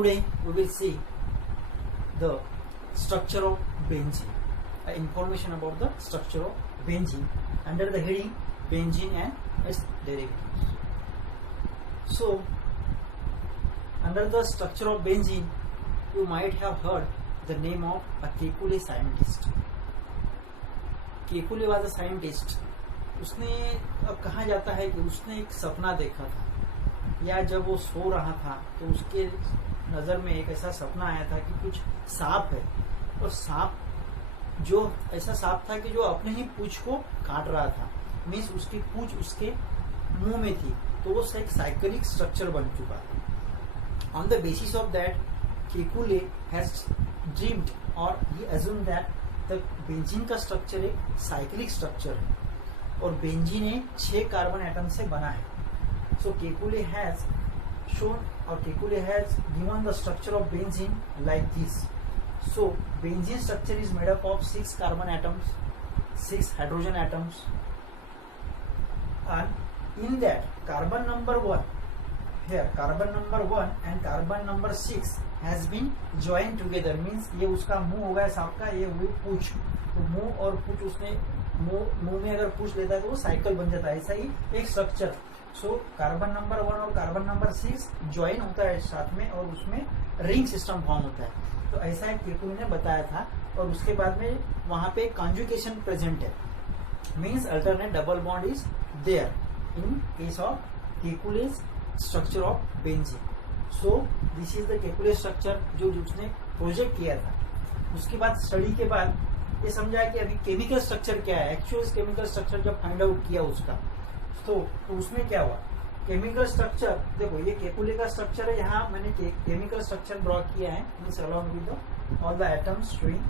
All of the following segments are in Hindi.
Today we will see the structure of benzene, information about the structure of benzene under the heading benzene and its derivatives. So under the structure of benzene you might have heard the name of a Kekulé scientist. Kekule was a scientist. उसने, अब कहा जाता है कि उसने एक सपना देखा था, या जब वो सो रहा था तो उसके नज़र में एक ऐसा सपना आया था कि कुछ सांप है, और सांप जो ऐसा सांप था कि जो अपने ही पूंछ को काट रहा था, मीन्स उसकी पूंछ उसके मुंह में थी, तो वो एक साइक्लिक स्ट्रक्चर बन चुका था. On the basis of that Kekule has dreamed और ही अज्यूम दैट द बेंजीन का स्ट्रक्चर एक साइक्लिक स्ट्रक्चर है, और बेंजीन एक 6 कार्बन एटम से बना है. So Kekulé has shown or Kekulé has given the structure of benzene like this. So benzene structure is made up of 6 carbon atoms, 6 hydrogen atoms, and in that carbon number 1, here carbon number 1 and carbon number 6 has been joined together, means ये उसका मुंह हो गया सांप का, ये हुई पूंछ, तो मुंह और पूंछ, उसने मुंह में अगर पूंछ लेता है तो वो साइकिल बन जाता है, ऐसा ही एक स्ट्रक्चर. सो कार्बन नंबर 1 और कार्बन नंबर 6 ज्वाइन होता है साथ में, और उसमें रिंग सिस्टम फॉर्म होता है. तो ऐसा केकुले ने बताया था, और उसके बाद में वहां पे कॉन्जुगेशन प्रेजेंट है, means alternate double bond is there in case of Kekulé's structure of benzene. So this is the Kekule structure जो उसने प्रोजेक्ट किया था. उसके बाद स्टडी के बाद ये समझा कि अभी केमिकल स्ट्रक्चर क्या है, एक्चुअल केमिकल स्ट्रक्चर जब फाइंड आउट किया उसका, तो उसमें क्या हुआ. केमिकल स्ट्रक्चर देखो, ये केकुले का स्ट्रक्चर है, यहाँ मैंने केमिकल स्ट्रक्चर ड्रॉ किया है, means along with all the atoms showing.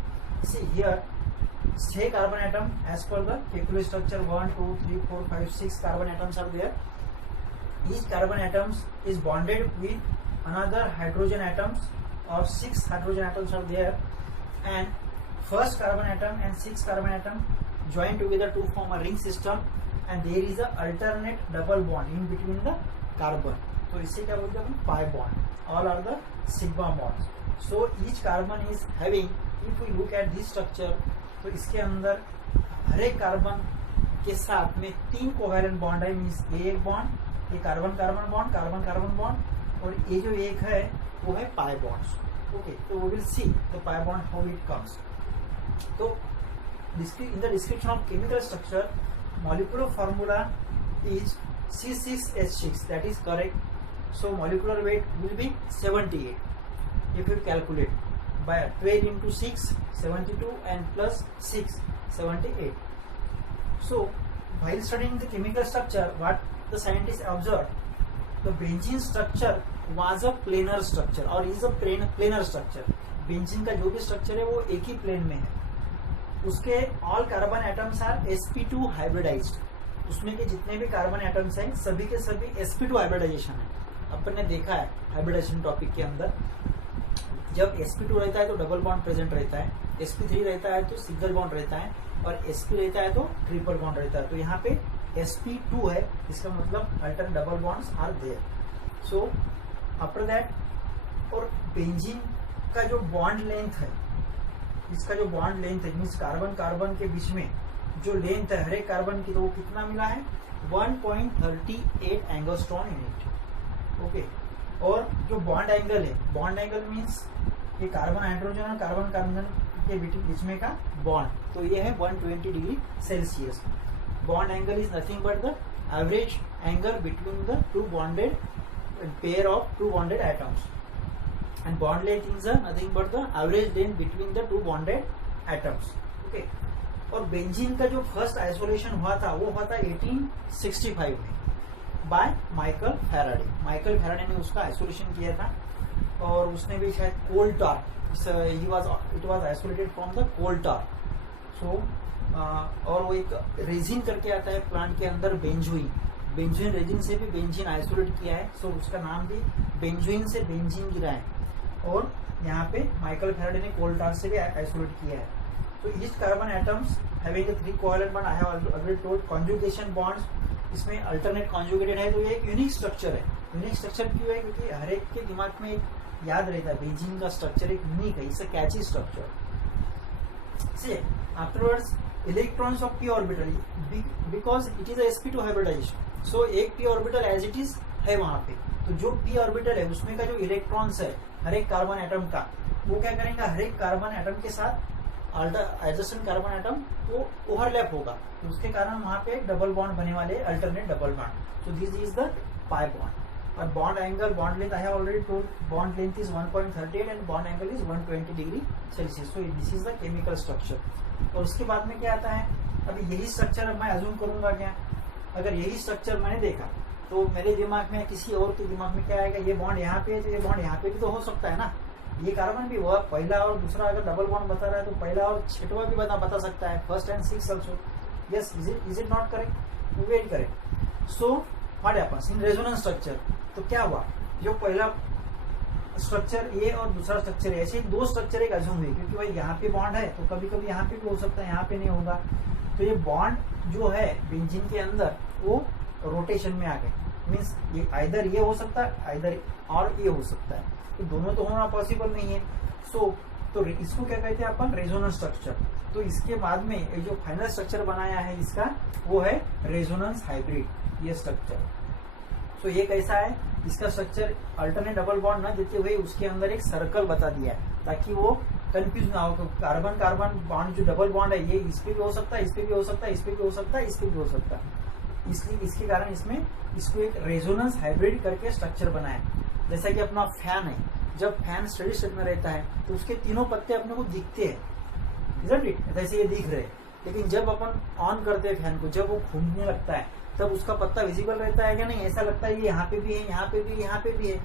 See here 6 carbon atom as per the Kekule structure, 1 2 3 4 5 6 carbon atoms are there. Each carbon atoms is bonded with another hydrogen atoms, or 6 hydrogen atoms are there, and first carbon atom and 6 carbon atom join together to form a ring system, and there is a alternate double bond in between the carbon. तो इससे क्या बोलते हैं, pi bond. All are the sigma bonds. So each carbon is having, if we look at this structure, तो इसके अंदर हर एक कार्बन के साथ में 3 कोवेलेंट बॉन्ड है, मीन्स ये एक बॉन्ड, ये carbon carbon bond, carbon carbon bond, और ये जो एक है वो है पाई बॉन्ड्स. ओके, तो we will see the pi bond how it comes. तो in the description of chemical structure, molecular formula is C6H6, that is correct. So molecular weight will be 78 if you calculate by 12 into 6 72 and plus 6 78. So while studying the chemical structure, what the scientists observed, the benzene structure was a planar structure or is a planar structure. Benzene का जो भी स्ट्रक्चर है वो एक ही प्लेन में है. उसके all carbon atoms are sp2 hybridized. उसमें के जितने भी कार्बन एटम्स हैं सभी के सभी sp2 हाइब्रिडाइजेशन है. अपन ने देखा है हाइब्रिडाइजेशन टॉपिक के अंदर, जब sp2 रहता है तो डबल बॉन्ड प्रेजेंट रहता है, sp3 रहता है तो सिंगल बॉन्ड रहता है, और sp रहता है तो ट्रिपल बॉन्ड रहता है. तो यहाँ पे sp2 है, इसका मतलब alternate double bonds are there. So after that, और बेंजीन का जो बॉन्ड लेंथ है, इसका जो बॉन्ड लेंथ है, मीन्स कार्बन कार्बन के बीच में जो लेंथ है हर एक कार्बन की, तो वो कितना मिला है, 1.38 एंगस्ट्रॉन यूनिट. ओके, और जो बॉन्ड एंगल है, बॉन्ड एंगल मीन्स ये कार्बन हाइड्रोजन और कार्बन कार्बन के बीच में का बॉन्ड, तो ये है 120 degree Celsius. Bond angle is nothing but the average angle between the two bonded pair of two bonded atoms, and bond length is nothing but the average length between the two bonded atoms. Okay, और बेंजीन का जो फर्स्ट आइसोलेशन हुआ था वो हुआ था 1865 में by Michael Faraday. Michael Faraday ने उसका आइसोलेशन किया था, और उसने भी शायद coal tar, it was isolated from the coal tar. So और वो एक रेजिन करके आता है प्लांट के अंदर, बेंजोइन रेजिन से भी बेंजीन आइसोलेट किया है. सो उसका नाम भी बेंजोइन से बेंजीन गिरा है, और यहाँ पे माइकल फैराडे ने कोल टार से भी आइसोलेट किया है. तो each carbon atoms having 3 covalent bond, I have already told conjugation bonds, इसमें अल्टरनेट कॉन्जुगेटेड है, तो ये एक यूनिक स्ट्रक्चर है. यूनिक स्ट्रक्चर क्यों है, क्योंकि हर एक के दिमाग में एक याद रहता है बेंजीन का स्ट्रक्चर एक यूनिक है, इट्स अ कैची स्ट्रक्चर। से afterwards electrons of p orbital because it is a sp2 hybridisation, so एक p orbital as it is है वहां पे, तो जो पी ऑर्बिटल है उसमें का जो इलेक्ट्रॉन्स है हर एक कार्बन एटम का, वो क्या करेंगे हर एक कार्बन एटम के साथ एडजेसेंट कार्बन एटम वो ओवरलैप होगा, तो उसके कारण वहां पे डबल बॉन्ड बने वाले alternate double bond. So this is the pi bond. और bond angle, bond length I have already told, bond length is 1.38 and bond angle is 120 degree Celsius. So this is the chemical structure. और उसके बाद में क्या आता है, अभी यही स्ट्रक्चर मैं अज्यूम करूंगा क्या, अगर यही स्ट्रक्चर मैंने देखा तो मेरे दिमाग में किसी और के दिमाग में क्या आएगा, ये बॉन्ड यहाँ पे है तो ये बॉन्ड यहाँ पे भी तो हो सकता है ना, ये कार्बन भी हुआ पहला और दूसरा अगर डबल बॉन्ड बता रहा है तो पहला और छठवा भी बता सकता है, first and six also. Yes, is it not correct? Very correct. So what happens in resonance structure, तो क्या हुआ, जो पहला स्ट्रक्चर ए और दूसरा स्ट्रक्चर है, ऐसे दो स्ट्रक्चर एक अज्यूम हुई, क्योंकि भाई यहाँ पे बॉन्ड है तो कभी कभी यहाँ पे भी हो सकता है, यहाँ पे नहीं होगा, तो ये बॉन्ड जो है बेंजीन के अंदर वो रोटेशन में आ गए, मीन्स ये आइदर ये हो सकता है आइदर और ये हो सकता है, तो दोनों तो होना पॉसिबल नहीं है। सो तो इसको क्या कहते हैं अपन, रेजोनेंस स्ट्रक्चर। तो इसके बाद में ये जो फाइनल स्ट्रक्चर बनाया है इसका वो है रेजोनेंस हाइब्रिड, ये स्ट्रक्चर। तो ये कैसा है, इसका स्ट्रक्चर अल्टरनेट डबल बॉन्ड ना देते हुए उसके अंदर एक सर्कल बता दिया है ताकि वो कंफ्यूज ना हो, कार्बन कार्बन बॉन्ड जो डबल बॉन्ड है ये इस पे भी हो सकता है, इस पे भी हो सकता है, इस पे भी हो सकता है, इस पे भी हो सकता है, इसलिए इसके कारण इसमें इसको एक रेजोनेंस हाइब्रिड करके स्ट्रक्चर बनाया। जैसा कि अपना फैन है, जब फैन स्टडी स्टेट में रहता है तो उसके तीनों पत्ते अपने को दिखते हैं, इजंट इट, जैसे ये दिख रहे हैं, लेकिन जब अपन ऑन करते हैं फैन को, जब वो घूमने लगता है तब उसका पत्ता विजिबल रहता है क्या नहीं, ऐसा लगता है ये यहाँ पे भी है, यहाँ पे भी, यहाँ पे भी है,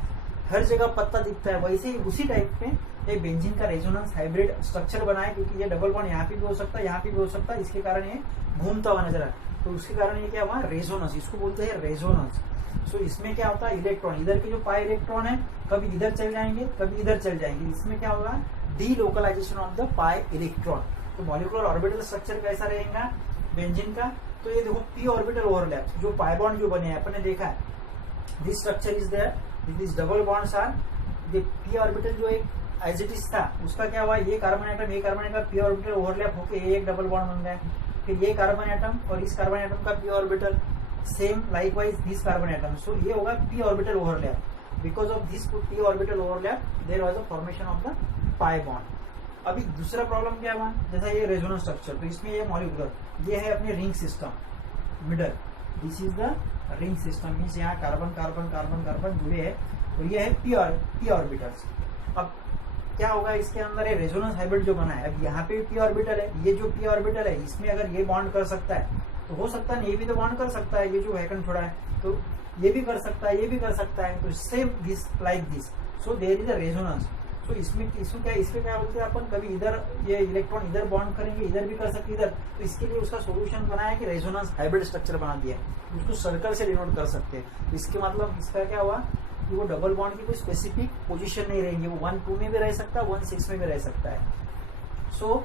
हर जगह पत्ता दिखता है। वैसे ही उसी टाइप में ये बेंजीन का रेजोनेंस हाइब्रिड स्ट्रक्चर बनाए, क्योंकि ये डबल बॉन्ड यहाँ पे भी हो सकता है, यहाँ पे भी हो सकता है, इसके कारण ये घूमता हुआ नजर आता है, तो उसके कारण ये क्या हुआ, रेजोनेंस, इसको बोलते हैं रेजोनेंस। सो इसमें क्या होता है, इलेक्ट्रॉन, इधर के जो पाई इलेक्ट्रॉन है कभी इधर चल जाएंगे कभी इधर चल जाएंगे, इसमें क्या होगा, delocalization of the pi electron. तो मॉलिक्यूलर ऑर्बिटल स्ट्रक्चर कैसा रहेगा बेंजीन का, तो ये देखो पी ऑर्बिटल ओवरलैप, जो पाई बॉन्ड जो बने हैं अपने देखा है, this structure is there, this double bonds are, ये पी ऑर्बिटल जो एक एज इट इज था उसका क्या हुआ, ये carbon atom P orbital overlap होकर एक डबल बॉन्ड बन गया, फिर ये कार्बन एटम और इस कार्बन एटम का P orbital same likewise this carbon atom, so ये होगा P orbital overlap, because of this P orbital overlap there was a formation of the pi bond. अभी दूसरा प्रॉब्लम क्या हुआ, जैसा ये रेजोनेंस स्ट्रक्चर, तो इसमें ये मॉलिक्यूलर, ये है अपने ring system middle, this is the ring system, means यहाँ कार्बन कार्बन कार्बन कार्बन जुड़े हैं, और ये है पी ऑर्बिटल्स। अब क्या होगा इसके अंदर, ये रेजोनेंस हाइब्रिड जो बना है, अब यहाँ पे पी ऑर्बिटल है, ये जो पी ऑर्बिटल है इसमें अगर ये बॉन्ड कर सकता है तो हो सकता है ये भी तो बॉन्ड कर सकता है, ये जो वैकेंट छोड़ा है तो ये भी कर सकता है, ये भी कर सकता है, तो same this like this, so there is a resonance. तो इसमें इसके क्या बोलते हैं अपन, कभी इधर ये इलेक्ट्रॉन इधर बॉन्ड करेंगे, इधर भी कर सकते इधर, तो इसके लिए उसका सोल्यूशन बनाया कि रेजोनेंस हाइब्रिड स्ट्रक्चर बना दिया, उसको सर्कल से डिनोट कर सकते हैं। तो इसके मतलब इसका क्या हुआ कि वो डबल बॉन्ड की कोई स्पेसिफिक पोजीशन नहीं रहेंगे, वो 1-2 में भी रह सकता है, 1-6 में भी रह सकता है। सो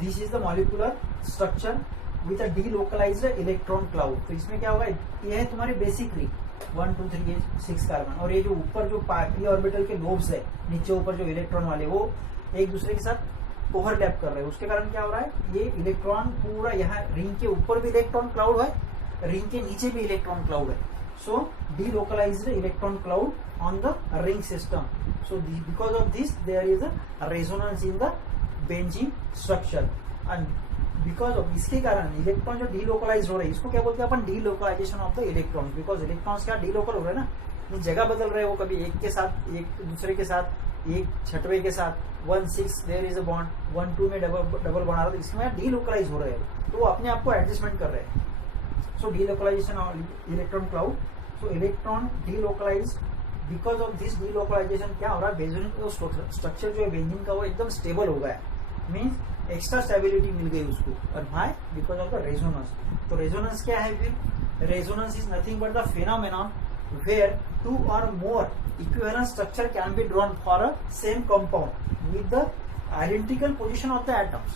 this is the molecular structure with a delocalised electron cloud. तो इसमें क्या होगा, ये है तुम्हारी बेसिक रिंग 1 2 3 6 कार्बन, और ये जो ऊपर जो पी ऑर्बिटल के लोब्स है नीचे ऊपर जो इलेक्ट्रॉन वाले वो एक दूसरे के साथ ओवरलैप कर रहे हैं, उसके कारण क्या हो रहा है, ये इलेक्ट्रॉन पूरा यहाँ रिंग के ऊपर भी इलेक्ट्रॉन क्लाउड है, रिंग के नीचे भी इलेक्ट्रॉन क्लाउड है, so delocalized electron cloud on the ring system. So because of this there is a resonance in the benzene structure, and because of इसके कारण इलेक्ट्रॉन जो डीलोकलाइज हो रहे हैं, इसको क्या बोलते हैं अपन, delocalization of the electron, because electrons क्या डीलोकल हो रहे हैं ना, जगह बदल रहे हैं वो, कभी एक के साथ एक दूसरे के साथ, एक छठवे के साथ 1-6 देयर इज अ बॉन्ड, 1-2 में डबल बॉन्ड आ रहा है, तो इसमें डीलोकलाइज हो रहे हैं, तो वो अपने आप को एडजस्टमेंट कर रहे हैं। So delocalization of electron cloud, so electron delocalize, because of this delocalization क्या हो रहा है, बेंजीन स्ट्रक्चर जो है बेंजीन का वो एकदम स्टेबल हो गया है, मीन्स एक्स्ट्रा स्टेबिलिटी मिल गई उसको, और why, because of the resonance. तो रेजोनेंस क्या है फिर, resonance is nothing but the phenomenon where 2 or more equivalent structure can be drawn for a same compound with the identical position of the atoms।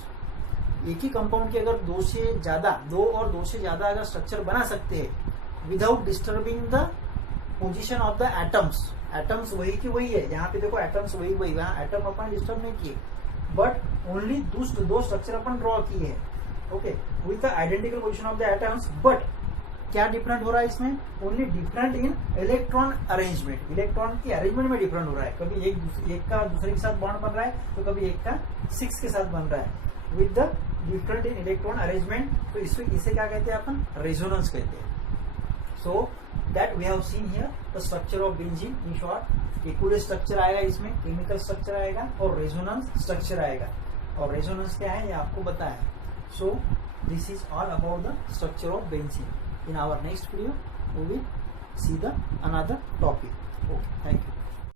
एक ही कंपाउंड के अगर दो और दो से ज्यादा अगर स्ट्रक्चर बना सकते हैं without disturbing the position of the atoms atoms वही की वही है, यहाँ पे देखो एटम्स वही वही, यहाँ एटम अपन डिस्टर्ब नहीं किए, बट ओनली दो स्ट्रक्चर अपन ड्रॉ किए हैं, okay, with the identical position of the atoms, but क्या डिफरेंट हो रहा है इसमें, only different in electron arrangement, electron की अरेंजमेंट में डिफरेंट हो रहा है, कभी एक का दूसरे के साथ बॉन्ड बन रहा है तो कभी एक का 6 के साथ बन रहा है, with the different in electron arrangement, तो इसे क्या कहते हैं अपन, रेजोनेंस कहते हैं। So that we have seen here the structure of benzene, in short equilateral structure आएगा, इसमें केमिकल स्ट्रक्चर आएगा और रेजोनेंस स्ट्रक्चर आएगा, और रेजोनेंस क्या है ये आपको बताया है। सो this is all about the structure of benzene. In our next video, we will see the another topic. Okay, thank you.